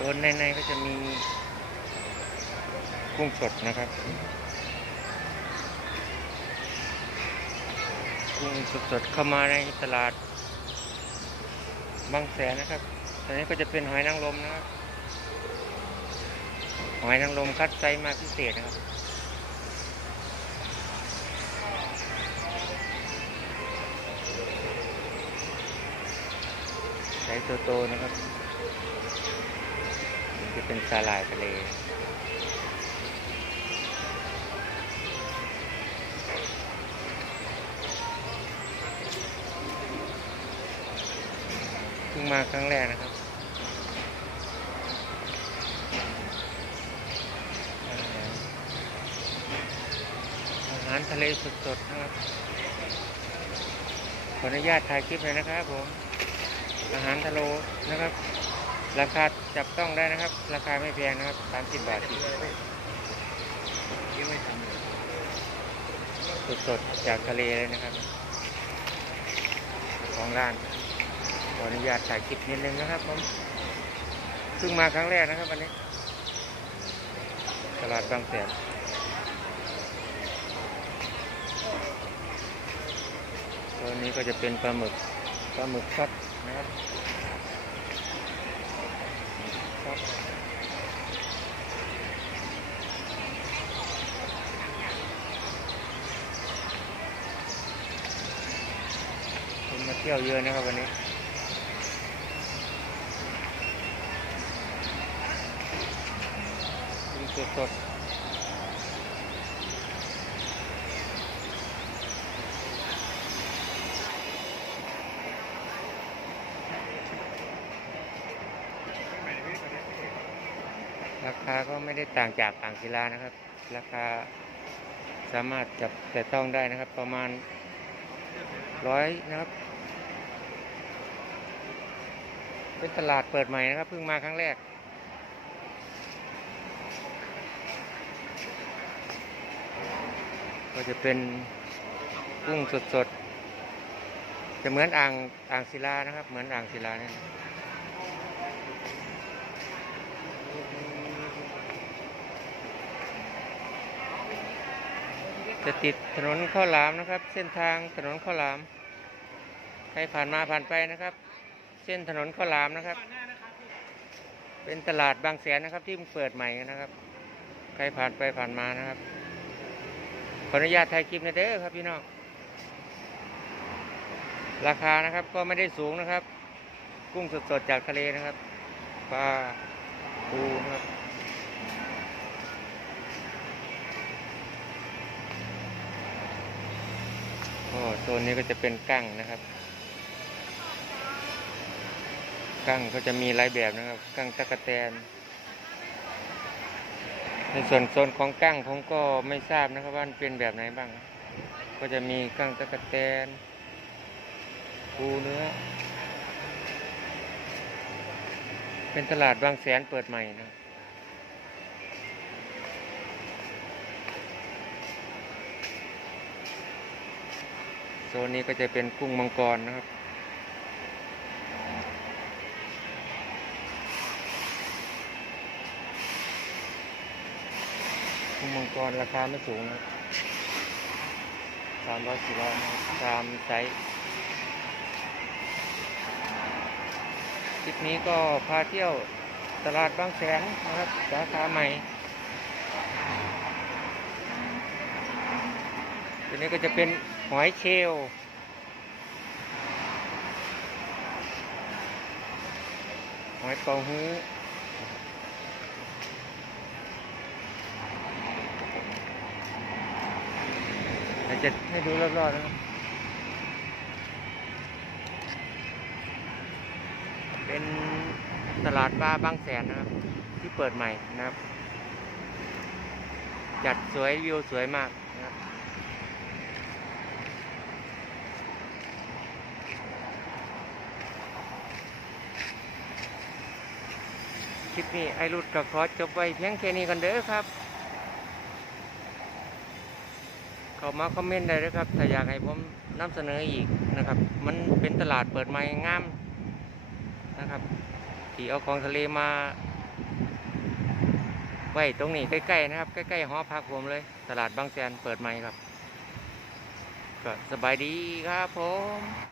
ซนในๆก็จะมีกุ้งสดนะครับ กุ้งสดๆเข้ามาในตลาดบางแสนนะครับตอนนี้ก็จะเป็นหอยนางรมนะครับ หอยนางรมคัดไซส์มาพิเศษนะครับไซส์โตๆนะครับ นี่จะเป็นสาหร่ายทะเลเพิ่งมาครั้งแรกนะครับอาหารทะเลสดๆนะครับขออนุญาตถ่ายคลิปเลยนะครับผม อาหารทะโลนะครับ ราคาจับต้องได้นะครับ ราคาไม่แพงนะครับสามสิบบาทสดๆจากทะเลเลยนะครับ ของร้านขออนุญาตถ่ายคลิปนิดนึงนะครับผมเพิ่งมาครั้งแรกนะครับวันนี้ ตลาดบางแสนตัวนี้ก็จะเป็นปลาหมึกปลาหมึกช็อตนะครับ คนมาเที่ยวเยอะนะครับวันนี้สด คาก็ไม่ได้ต่างจากอ่างศิลานะครับ ราคาสามารถจับแต่ต้องได้นะครับ ประมาณร้อยนะครับ เป็นตลาดเปิดใหม่นะครับเพิ่งมาครั้งแรกก็จะเป็นกุ้งสดๆ จะเหมือนอ่างอ่างศิลานะครับ เหมือนอ่างศิลาเนี่ย จะติดถนนข้าวหลามนะครับ เส้นทางถนนข้าวหลาม ใครผ่านมาผ่านไปนะครับ เส้นถนนข้าวหลามนะครับ เป็นตลาดบางแสนนะครับที่เพิ่งเปิดใหม่นะครับ ใครผ่านไปผ่านมานะครับ ขออนุญาตถ่ายคลิปนะเด้อครับพี่น้อง ราคานะครับก็ไม่ได้สูงนะครับ กุ้งสดๆจากทะเลนะครับปลาปูนะครับ โซนนี้ก็จะเป็นกั้งนะครับ กั้งก็จะมีหลายแบบนะครับ กั้งตะกะแตน ในส่วนโซนของกั้งผมก็ไม่ทราบนะครับว่าเป็นแบบไหนบ้าง ก็จะมีกั้งตะกะแตนปูเนื้อ เป็นตลาดบางแสนเปิดใหม่นะ โซนนี้ก็จะเป็นกุ้งมังกรนะครับ กุ้งมังกรราคาไม่สูงนะสามร้อยสี่ร้อยตามไซส์คลิปนี้ก็พาเที่ยวตลาดบางแสนนะครับ สาขาใหม่ ตัวนี้ก็จะเป็นหอยเชลลหอยเป๋าฮื้อเดี๋ยวจะให้ดูรอบๆนะครับ เป็นตลาดปลาบางแสนนะครับ ที่เปิดใหม่นะครับ จัดสวยวิวสวยมากนะครับ ค ลิปนี้ไอรุดก็ขอจบไว้เพียงแค่นี้กันเด้อครับ เข้ามาคอมเมนต์ได้เลยครับ ถ้าอยากให้ผมนำเสนออีกนะครับ มันเป็นตลาดเปิดใหม่งามนะครับที่เอาของทะเลมาไว้ตรงนี้ใกล้ๆนะครับ ใกล้ๆหอพักผมเลย ตลาดบางแสนเปิดใหม่ครับ ก็สบายดีครับผม